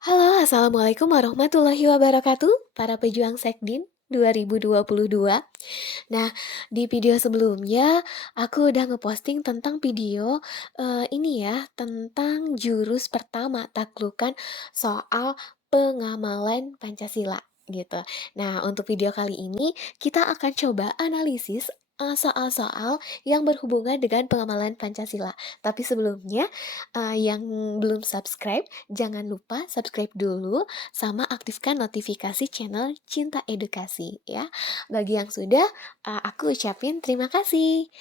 Halo, Assalamualaikum warahmatullahi wabarakatuh, para pejuang Sekdin 2022. Nah, di video sebelumnya aku udah ngeposting tentang video ini ya, tentang jurus pertama taklukan soal pengamalan Pancasila gitu. Nah, untuk video kali ini kita akan coba analisis soal-soal yang berhubungan dengan pengamalan Pancasila. Tapi sebelumnya, yang belum subscribe, jangan lupa subscribe dulu sama aktifkan notifikasi channel Cinta Edukasi ya. Bagi yang sudah, aku ucapin terima kasih.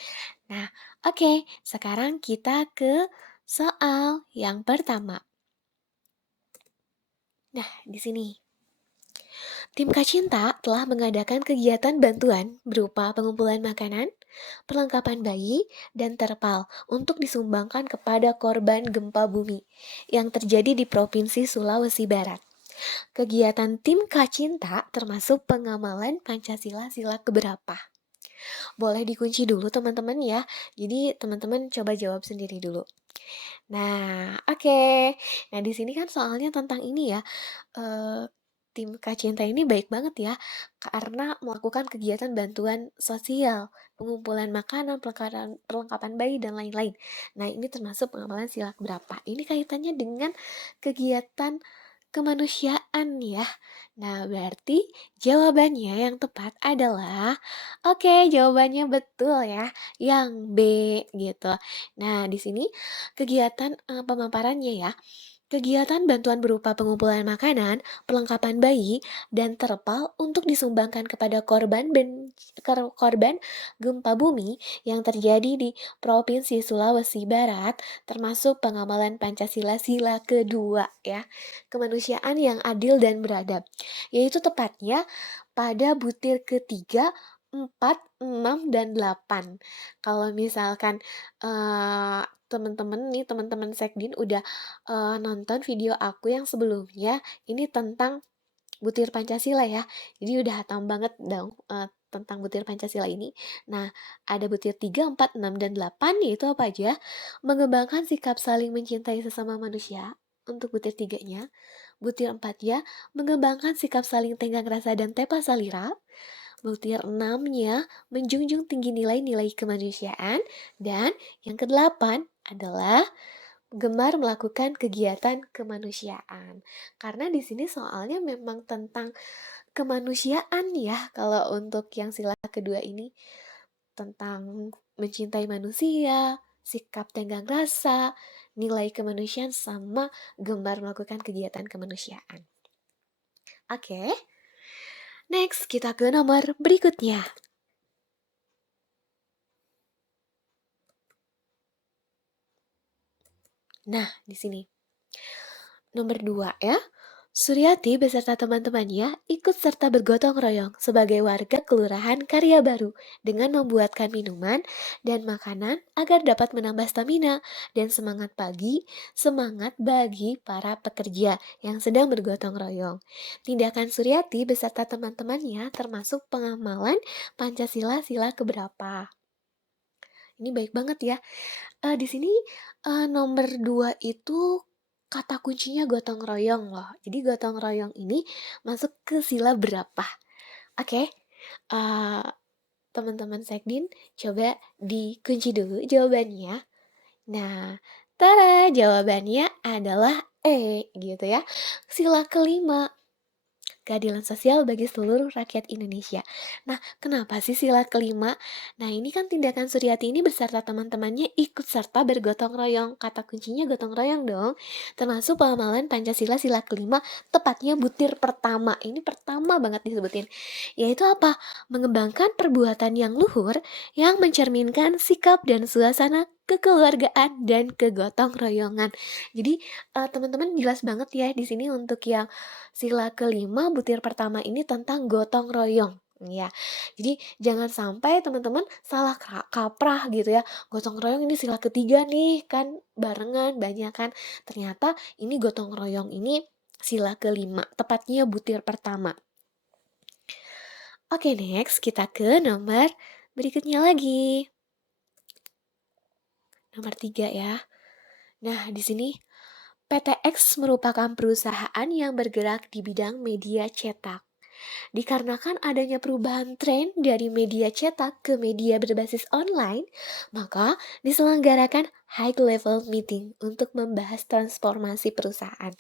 Nah, oke, sekarang kita ke soal yang pertama. Nah, di sini. Tim Kacinta telah mengadakan kegiatan bantuan berupa pengumpulan makanan, perlengkapan bayi, dan terpal untuk disumbangkan kepada korban gempa bumi yang terjadi di Provinsi Sulawesi Barat. Kegiatan tim Kacinta termasuk pengamalan Pancasila sila keberapa? Boleh dikunci dulu teman-teman ya. Jadi teman-teman coba jawab sendiri dulu. Nah, oke. Nah, di sini kan soalnya tentang ini ya. eh, Tim Kacinta ini baik banget ya, karena melakukan kegiatan bantuan sosial, pengumpulan makanan, perlengkapan bayi, dan lain-lain. Nah, ini termasuk pengamalan sila keberapa? Ini kaitannya dengan kegiatan kemanusiaan ya. Nah, berarti jawabannya yang tepat adalah oke, jawabannya betul ya, yang B gitu. Nah, di sini kegiatan pemaparannya ya. Kegiatan bantuan berupa pengumpulan makanan, perlengkapan bayi, dan terpal untuk disumbangkan kepada korban gempa bumi yang terjadi di Provinsi Sulawesi Barat, termasuk pengamalan Pancasila sila kedua ya, kemanusiaan yang adil dan beradab, yaitu tepatnya pada butir ketiga, 4, 6, dan 8. Kalau misalkan eh, teman-teman Sekdin udah nonton video aku yang sebelumnya, ini tentang butir Pancasila ya. Jadi udah hatam banget dong tentang butir Pancasila ini. Nah, ada butir 3, 4, 6, dan 8 yaitu apa aja? Mengembangkan sikap saling mencintai sesama manusia untuk butir tiganya. Butir 4 ya, mengembangkan sikap saling tenggang rasa dan tepa salira. Butir 6-nya menjunjung tinggi nilai-nilai kemanusiaan. Dan yang kedelapan adalah gemar melakukan kegiatan kemanusiaan. Karena di sini soalnya memang tentang kemanusiaan ya. Kalau untuk yang sila kedua ini tentang mencintai manusia, sikap tenggang rasa, nilai kemanusiaan sama gemar melakukan kegiatan kemanusiaan. Oke, next kita ke nomor berikutnya. Nah, di sini. Nomor 2 ya. Suryati beserta teman-temannya ikut serta bergotong royong sebagai warga Kelurahan Karya Baru dengan membuatkan minuman dan makanan agar dapat menambah stamina dan semangat bagi para pekerja yang sedang bergotong royong. Tindakan Suryati beserta teman-temannya termasuk pengamalan Pancasila sila keberapa? Ini baik banget ya. Di sini, nomor 2 itu kata kuncinya gotong royong loh. Jadi gotong royong ini masuk ke sila berapa? Oke, eee, teman-teman Sekdin coba dikunci dulu jawabannya. Nah, tara! Jawabannya adalah E, gitu ya. Sila kelima. Keadilan sosial bagi seluruh rakyat Indonesia. Nah, kenapa sih sila kelima? Nah, ini kan tindakan Suryati ini beserta teman-temannya ikut serta bergotong royong. Kata kuncinya gotong royong dong. Termasuk pengamalan Pancasila sila kelima, tepatnya butir pertama. Ini pertama banget disebutin. Yaitu apa? Mengembangkan perbuatan yang luhur yang mencerminkan sikap dan suasana kekeluargaan dan kegotong royongan. Jadi, teman-teman jelas banget ya di sini untuk yang sila kelima butir pertama ini tentang gotong royong. Ya, jadi jangan sampai teman-teman salah kaprah gitu ya. Gotong royong ini sila ketiga nih, kan barengan banyak kan. Ternyata ini gotong royong ini sila kelima, tepatnya butir pertama. Oke, next kita ke nomor berikutnya lagi. Nomor 3 ya. Nah, di sini PTX merupakan perusahaan yang bergerak di bidang media cetak. Dikarenakan adanya perubahan tren dari media cetak ke media berbasis online, maka diselenggarakan high-level meeting untuk membahas transformasi perusahaan.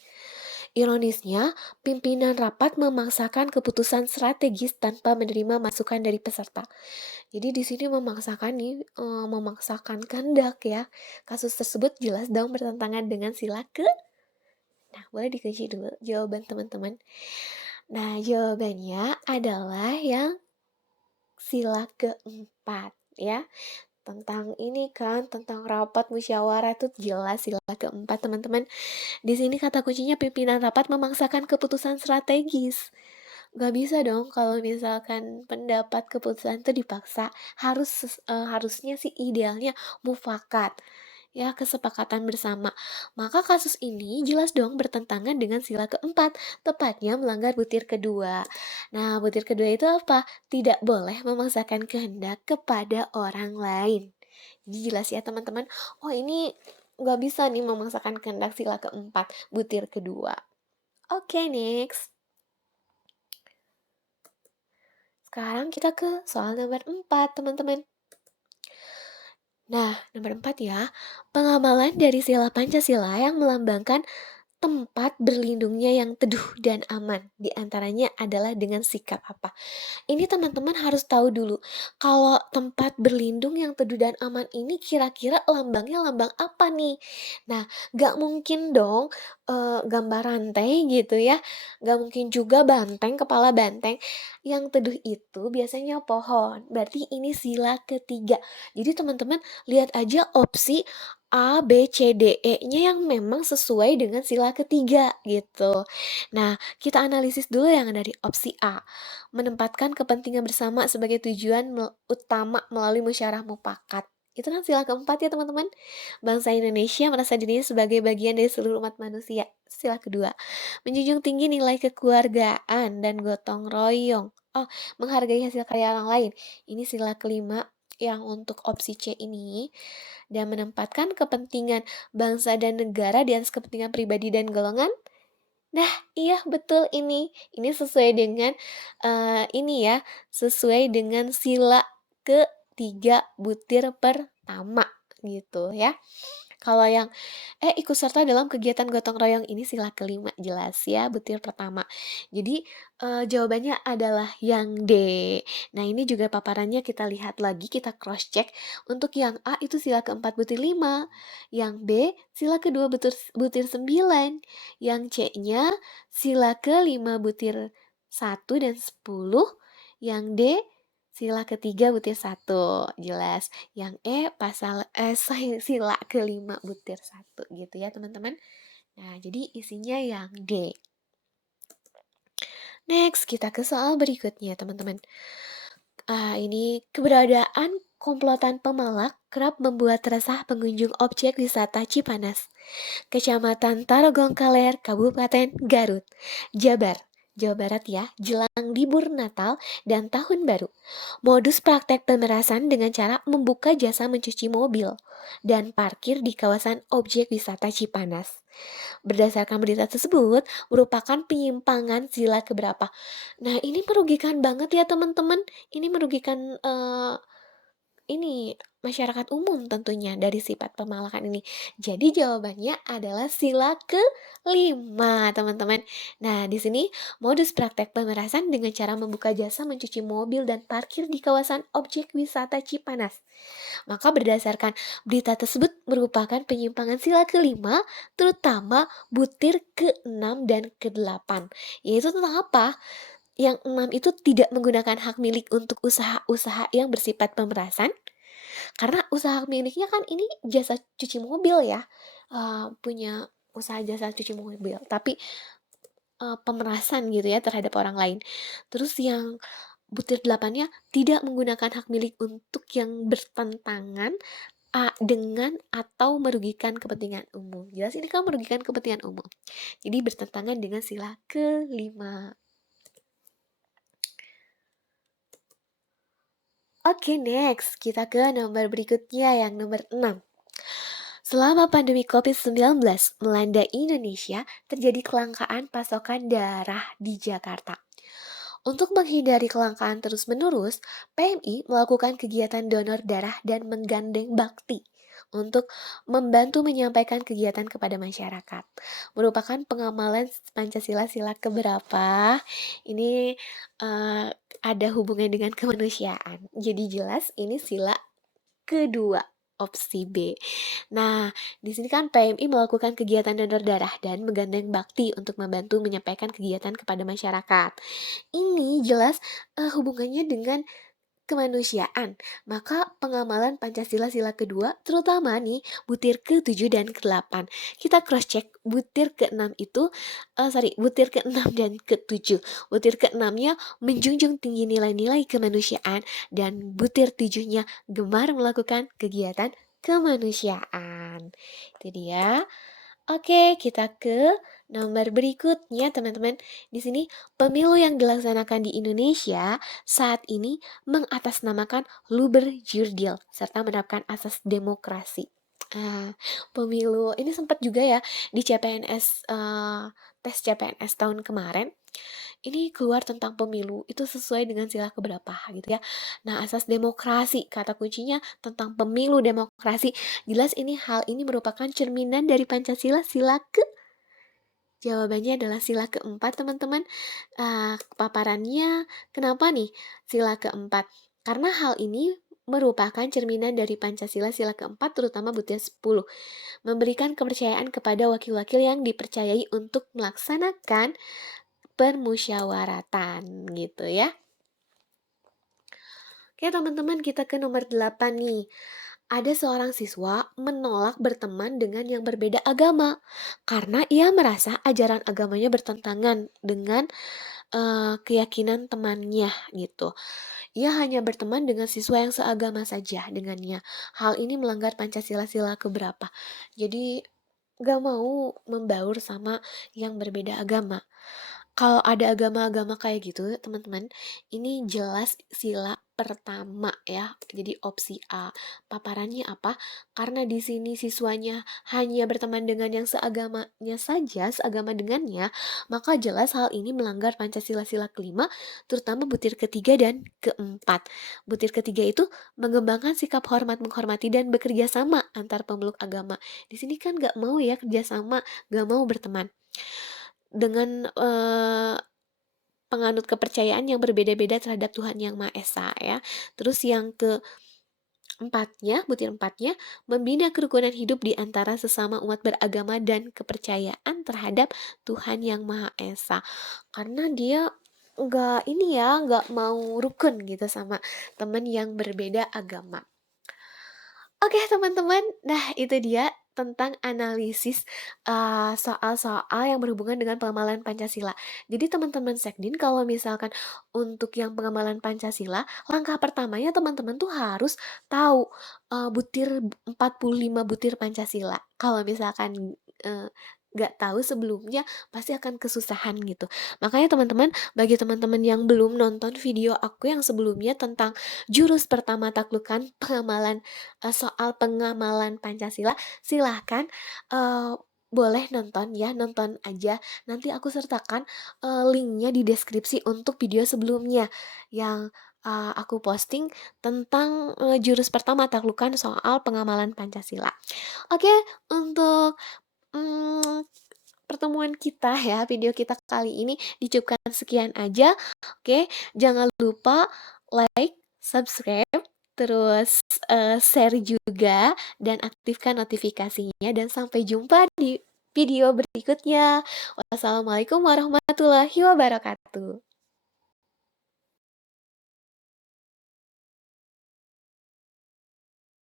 Ironisnya, pimpinan rapat memaksakan keputusan strategis tanpa menerima masukan dari peserta. Jadi di sini memaksakan nih, memaksakan kehendak ya. Kasus tersebut jelas dong bertentangan dengan sila ke. Nah, boleh dikunci dulu jawaban teman-teman. Nah, jawabannya adalah yang sila keempat ya. Tentang ini kan, tentang rapat musyawarah itu jelas sila keempat teman-teman. Di sini kata kuncinya pimpinan rapat memaksakan keputusan strategis. Gak bisa dong kalau misalkan pendapat keputusan itu dipaksa. Harusnya sih idealnya mufakat. Ya, kesepakatan bersama. Maka kasus ini jelas dong bertentangan dengan sila keempat, tepatnya melanggar butir kedua. Nah, butir kedua itu apa? Tidak boleh memaksakan kehendak kepada orang lain. Jadi jelas ya teman-teman. Oh, ini nggak bisa nih memaksakan kehendak sila keempat, butir kedua. Oke, next. Sekarang kita ke soal nomor 4, teman-teman. Nah, nomor 4 ya. Pengamalan dari sila Pancasila yang melambangkan tempat berlindungnya yang teduh dan aman. Di antaranya adalah dengan sikap apa? Ini teman-teman harus tahu dulu, kalau tempat berlindung yang teduh dan aman ini kira-kira lambangnya lambang apa nih? Nah, nggak mungkin dong gambar rantai gitu ya, nggak mungkin juga banteng, kepala banteng. Yang teduh itu biasanya pohon, berarti ini sila ketiga. Jadi teman-teman lihat aja opsi A, B, C, D, E-nya yang memang sesuai dengan sila ketiga gitu. Nah, kita analisis dulu yang dari opsi A. Menempatkan kepentingan bersama sebagai tujuan utama melalui musyawarah mufakat. Itu kan sila keempat ya teman-teman. Bangsa Indonesia merasa dirinya sebagai bagian dari seluruh umat manusia. Sila kedua. Menjunjung tinggi nilai kekeluargaan dan gotong royong. Oh, menghargai hasil karya orang lain. Ini sila kelima yang untuk opsi C ini, dan menempatkan kepentingan bangsa dan negara di atas kepentingan pribadi dan golongan. Nah, iya betul ini. Ini sesuai dengan ini ya, sesuai dengan sila ketiga butir pertama gitu ya. Kalau yang ikut serta dalam kegiatan gotong royong ini sila kelima, jelas ya butir pertama. Jadi jawabannya adalah yang D. Nah, ini juga paparannya kita lihat lagi, kita cross check. Untuk yang A itu sila keempat butir 5, yang B sila kedua butir 9, yang C-nya sila kelima butir 1 dan 10, yang D sila ketiga butir 1, jelas. Yang sila kelima butir 1 gitu ya teman-teman. Nah, jadi isinya yang D. Next, kita ke soal berikutnya teman-teman. Ini keberadaan komplotan pemalak kerap membuat resah pengunjung objek wisata Cipanas, Kecamatan Tarogong Kaler, Kabupaten Garut, Jabar, Jawa Barat ya, jelang libur Natal dan Tahun Baru. Modus praktek pemerasan dengan cara membuka jasa mencuci mobil dan parkir di kawasan objek wisata Cipanas. Berdasarkan berita tersebut, merupakan penyimpangan sila keberapa. Nah, ini merugikan banget ya teman-teman. Ini merugikan ini masyarakat umum tentunya dari sifat pemalakan ini. Jadi jawabannya adalah sila kelima, teman-teman. Nah, di sini modus praktek pemerasan dengan cara membuka jasa mencuci mobil dan parkir di kawasan objek wisata Cipanas. Maka berdasarkan berita tersebut merupakan penyimpangan sila kelima, terutama butir ke-6 dan ke-8. Yaitu tentang apa? Yang 6 itu tidak menggunakan hak milik untuk usaha-usaha yang bersifat pemerasan, karena usaha miliknya kan ini jasa cuci mobil ya, punya usaha jasa cuci mobil, tapi pemerasan gitu ya terhadap orang lain. Terus yang butir 8-nya tidak menggunakan hak milik untuk yang bertentangan dengan atau merugikan kepentingan umum. Jelas ini kan merugikan kepentingan umum. Jadi bertentangan dengan sila kelima. Oke, next. Kita ke nomor berikutnya yang nomor 6. Selama pandemi COVID-19 melanda Indonesia, terjadi kelangkaan pasokan darah di Jakarta. Untuk menghindari kelangkaan terus-menerus, PMI melakukan kegiatan donor darah dan menggandeng bakti untuk membantu menyampaikan kegiatan kepada masyarakat. Merupakan pengamalan Pancasila sila keberapa? Ini eh, ada hubungan dengan kemanusiaan. Jadi jelas ini sila kedua, opsi B. Nah, di sini kan PMI melakukan kegiatan donor darah dan menggandeng bakti untuk membantu menyampaikan kegiatan kepada masyarakat. Ini jelas hubungannya dengan kemanusiaan. Maka pengamalan Pancasila sila kedua, terutama nih butir ke-7 dan ke-8. Kita cross check butir ke-6 itu, butir ke-6 dan ke-7. Butir ke-6-nya menjunjung tinggi nilai-nilai kemanusiaan dan butir 7-nya gemar melakukan kegiatan kemanusiaan. Itu dia. Oke, kita ke nomor berikutnya, teman-teman. Di sini, pemilu yang dilaksanakan di Indonesia saat ini mengatasnamakan luber jurdil serta menerapkan asas demokrasi. Ah, pemilu ini sempat juga ya di CPNS, tes CPNS tahun kemarin. Ini keluar tentang pemilu itu sesuai dengan sila keberapa gitu ya. Nah, asas demokrasi kata kuncinya tentang pemilu demokrasi. Jelas hal ini merupakan cerminan dari Pancasila sila ke. Jawabannya adalah sila keempat, teman-teman. Paparannya, kenapa nih sila keempat? Karena hal ini merupakan cerminan dari Pancasila sila keempat, terutama butir 10, memberikan kepercayaan kepada wakil-wakil yang dipercayai untuk melaksanakan permusyawaratan, gitu ya. Oke, teman-teman, kita ke nomor 8 nih. Ada seorang siswa menolak berteman dengan yang berbeda agama karena ia merasa ajaran agamanya bertentangan dengan keyakinan temannya gitu. Ia hanya berteman dengan siswa yang seagama saja dengannya. Hal ini melanggar Pancasila sila keberapa. Jadi gak mau membaur sama yang berbeda agama. Kalau ada agama-agama kayak gitu, teman-teman, ini jelas sila pertama ya. Jadi opsi A. Paparannya apa? Karena di sini siswanya hanya berteman dengan yang seagamanya saja, seagama dengannya, maka jelas hal ini melanggar Pancasila sila kelima, terutama butir ketiga dan keempat. Butir ketiga itu mengembangkan sikap hormat menghormati dan bekerja sama antar pemeluk agama. Di sini kan gak mau ya kerjasama, gak mau berteman dengan penganut kepercayaan yang berbeda-beda terhadap Tuhan Yang Maha Esa ya. Terus yang keempatnya, butir empatnya, membina kerukunan hidup di antara sesama umat beragama dan kepercayaan terhadap Tuhan Yang Maha Esa. Karena dia nggak mau rukun gitu sama teman yang berbeda agama. Oke teman-teman, nah itu dia tentang analisis soal-soal yang berhubungan dengan pengamalan Pancasila. Jadi teman-teman Sekdin kalau misalkan untuk yang pengamalan Pancasila, langkah pertamanya teman-teman tuh harus tahu butir 45 butir Pancasila. Kalau misalkan nggak tahu sebelumnya pasti akan kesusahan gitu. Makanya teman-teman, bagi teman-teman yang belum nonton video aku yang sebelumnya tentang jurus pertama taklukan soal pengamalan Pancasila, silahkan boleh nonton ya, nonton aja. Nanti aku sertakan linknya di deskripsi untuk video sebelumnya yang aku posting tentang jurus pertama taklukan soal pengamalan Pancasila. Oke, untuk pertemuan kita ya, video kita kali ini dicukupkan sekian aja. Oke, jangan lupa like, subscribe, terus share juga dan aktifkan notifikasinya dan sampai jumpa di video berikutnya. Wassalamualaikum warahmatullahi wabarakatuh.